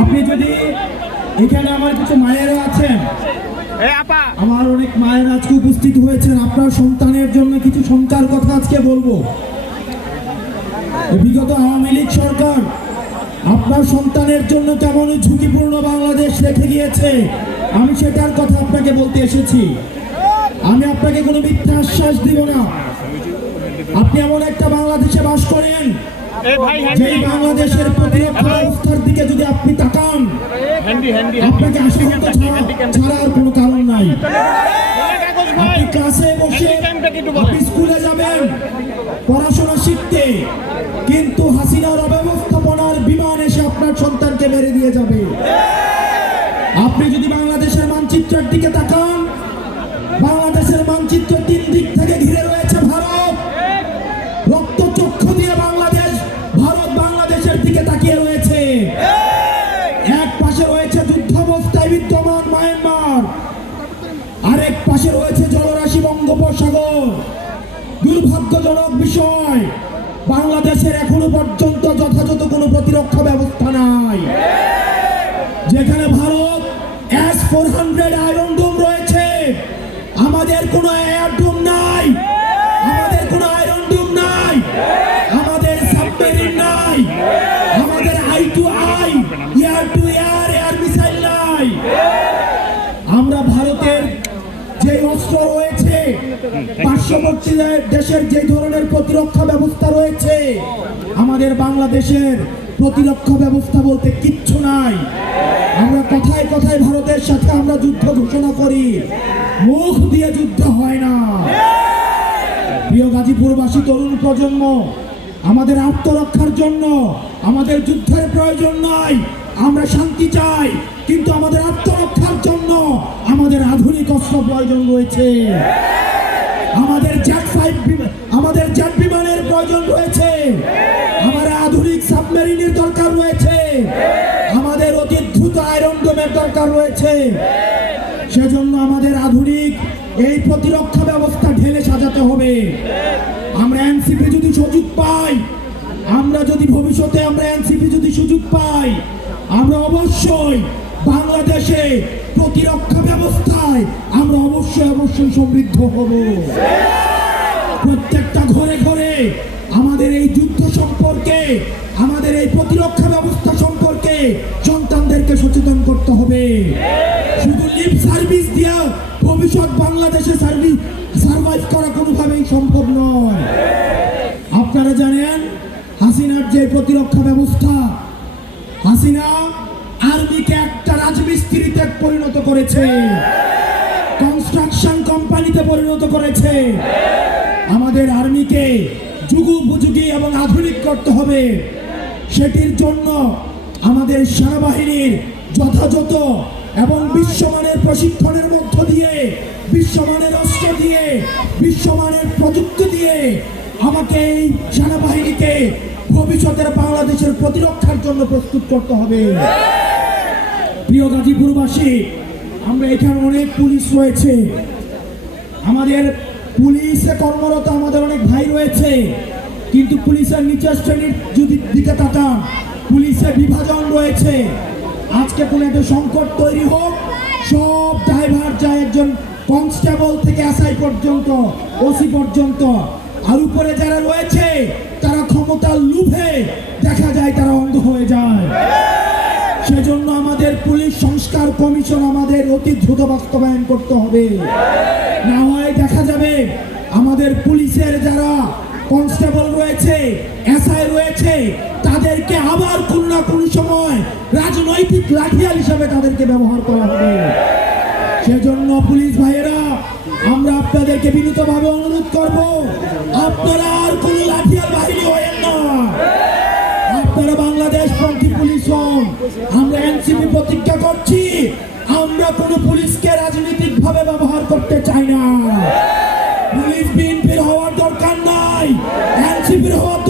আপনি যদি এখানে আমার কিছু মায়েরা আছেন আমার অনেক মায়ের আজকে উপস্থিত হয়েছেন আপনার সন্তানের জন্য কিছু সঞ্চার কথা আজকে বলব। বিগত আওয়ামী লীগ সরকার আপনার সন্তানের জন্য কেমন ঝুঁকিপূর্ণ বাংলাদেশ রেখে গিয়েছে আমি সেটার কথা আপনাকে বলতে এসেছি। আমি আপনাকে কোনো মিথ্যা আশ্বাস দিব না। আপনি এমন একটা বাংলাদেশে বাস করেন বাংলাদেশের প্রতিরক্ষা ব্যবস্থার দিকে যদি আপনি তাকান আপনাকে আশাহত ছাড়া ছাড়া আর কোনো কারণ নাই। আপনি ক্লাসে বসে আপনি স্কুলে যাবেন পড়াশোনা শিখতে কিন্তু হাসিনার অব্যবস্থাপনার বিমান এসে আপনার সন্তানকে মেরে দিয়ে যাবে। আপনি যদি বাংলাদেশের মানচিত্রের দিকে তাকান বাংলাদেশের মানচিত্র পাশে রয়েছে জলরাশি বঙ্গোপসাগর। দুর্ভাগ্যজনক বিষয়, বাংলাদেশের এখনও পর্যন্ত যথাযথ কোনো প্রতিরক্ষা ব্যবস্থা নাই। যেখানে Bharat S four hundred iron dome রয়েছে, আমাদের কোনো এয়ার ডোম নাই, আমাদের কোনো আয়রন ডোম নাই, আমাদের সাবমেরিন নাই, আমাদের I two I air two পার্শ্ববর্তী দেশের যে ধরনের প্রতিরক্ষা ব্যবস্থা রয়েছে, আমাদের বাংলাদেশের প্রতিরক্ষা ব্যবস্থা বলতে কিচ্ছু নাই। আমরা কথায় কথায় ভারতের সাথে আমরা যুদ্ধ ঘোষণা করি। মুখ দিয়ে যুদ্ধ হয় না। প্রিয় গাজীপুরবাসী, তরুণ প্রজন্ম, আমাদের আত্মরক্ষার জন্য, আমাদের যুদ্ধের প্রয়োজন নাই। আমরা শান্তি চাই, কিন্তু আমাদের আত্মরক্ষার জন্য আমাদের আধুনিক অস্ত্র প্রয়োজন রয়েছে। আমাদের জেট ফাইভ আমাদের জেট বিমানের প্রয়োজন রয়েছে। আমাদের আধুনিক সাবমেরিনের দরকার রয়েছে। আমাদের অতি দ্রুত আয়রন ডোমের দরকার রয়েছে। সেজন্য আমাদের আধুনিক এই প্রতিরক্ষা ব্যবস্থা ঢেলে সাজাতে হবে। আমরা এনসিপি যদি সুযোগ পাই, আমরা যদি ভবিষ্যতে আমরা এনসিপি যদি সুযোগ পাই, আমরা অবশ্যই বাংলাদেশে প্রতিরক্ষা ব্যবস্থায় আমরা অবশ্যই অবশ্যই সমৃদ্ধ হব। প্রত্যেকটা ঘরে ঘরে আমাদের এই যুদ্ধ সম্পর্কে, আমাদের এই প্রতিরক্ষা ব্যবস্থা সম্পর্কে সন্তানদেরকে সচেতন করতে হবে। শুধু লিপ সার্ভিস দিয়া ভবিষ্যৎ বাংলাদেশে সার্ভিস সার্ভাইভ করা কোনোভাবেই সম্ভব নয়। আপনারা জানেন, হাসিনার যে প্রতিরক্ষা ব্যবস্থা করেছে। কনস্ট্রাকশন কোম্পানিতে পরিণত করেছে। আমাদের আর্মিকে যুগোপযোগী এবং আধুনিক করতে হবে। সেটির জন্য আমাদের সেনাবাহিনীর যথাযথ এবং বিশ্বমানের প্রশিক্ষণের মধ্য দিয়ে, বিশ্বমানের অস্ত্র দিয়ে, বিশ্বমানের প্রযুক্তি দিয়ে আমাকে এই সেনাবাহিনীকে ভবিষ্যতের বাংলাদেশের প্রতিরক্ষার জন্য প্রস্তুত করতে হবে। প্রিয় গাজীপুরবাসী আমরা এখানে অনেক পুলিশ রয়েছে। আমাদের পুলিশে কর্মরত আমাদের অনেক ভাই রয়েছে। কিন্তু পুলিশের নিচের শ্রেণির যদি দিকে তাকান, পুলিশে বিভাজন রয়েছে। আজকে কোনো একটা সংকট তৈরি হোক, সব ড্রাইভার যায় একজন কনস্টেবল থেকে এসআই পর্যন্ত, ওসি পর্যন্ত। আর উপরে যারা রয়েছে, তারা ক্ষমতার লুভে দেখা যায়, তারা অন্ধ হয়ে যায়। সেজন্য আমাদের পুলিশ সংস্কার কমিশন আমাদের অতি দ্রুত বাস্তবায়ন করতে হবে। না হয় দেখা যাবে আমাদের পুলিশের যারা কনস্টেবল রয়েছে, এসআই রয়েছে, তাদেরকে আবার কোন না কোন সময় রাজনৈতিক লাঠিয়াল হিসাবে তাদেরকে ব্যবহার করা হবে। সেজন্য পুলিশ ভাইয়েরা, আমরা আপনাদেরকে বিনীতভাবে অনুরোধ করব, আপনারা আর কোন লাঠিয়াল বাহিনী হয়েন না। আপনারা বাংলাদেশ পন্থী পুলিশ হন, আমরা এনসিপি পুলিশ বিএনপির হওয়ার দরকার নাই এনসিপির হওয়ার